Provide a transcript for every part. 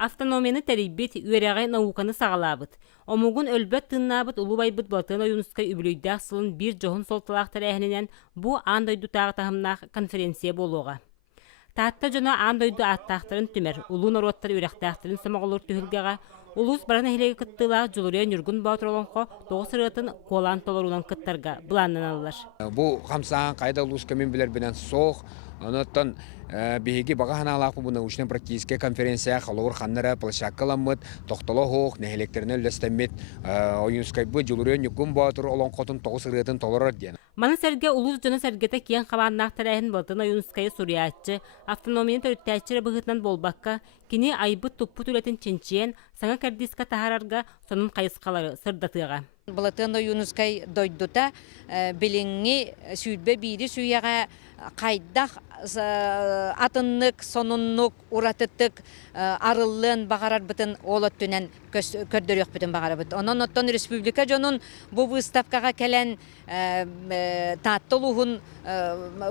Автономияны тәрибет үерәгай науканы сағалабыт. Омугун өлбөт тыннабыт улубайбыт балтын ойунускай үбілүйді асылын бір жоғын солталақтар әхінінен бұ андойду тағы тахымнақ конференция болуға. Таатта жона андойду аттақтарын түмер, улу народтар үрәқтақтарын самағылыр түхілгеға, улус барана хилеге кыттылағы жылырия нүргін баутыр олонқо 9 сырытын колан толарунан кыттарға бұланнан алылар. Бу хамсаан кайда улус көмін білер бінен соқ, оныттан биһиги бага ханаалааппы бу научно практическая конференция халуур ханнара площадкаламмыт тохтоло хоох нехелектерине лестеммит оюнскайбы жулурен юкун баатыр олон котун 9 сырытын толорор диен. Маны сәрге улус жона сәргете киен хабааннақтарайын балтын оюнскайы суриятчы, автономияны төрттәчірі бұғытнан болбаққа, кини айбыт туппу түлетін чинчиен, саңа кәрдиска тахарарға сонун қайысқалары сырдатыға. Балатын оюнскай дойдута билинги сүйдбе бири сүйяға қайдақ атыннык, сонуннук, уратыттык арыллын бағарар бітін олот түнен көрдөрек бітін бағарар бітін. Онон оттон республика жонун бұл выставкаға кәлен таттылуғын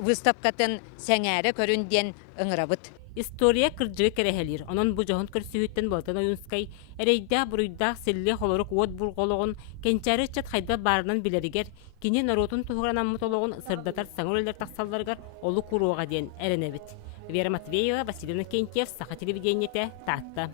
выставкатын сәңәрі көрінден ыңырабыт. История кырджыгы керехелир. Онон бу жоғын көрсүйіттен болтан ойынскай, әрейді бұруйдақ селле холорық от бурголоғын, кенчәрі чат хайда барынан білерігер, кене наротын тұғыранан мұтолоғын сырдатар саңыр өлер тақсалларғар олы құруға ден әрінебіт. Вера Матвеева, Василина Кентьев, Саха телевидениете, Татта.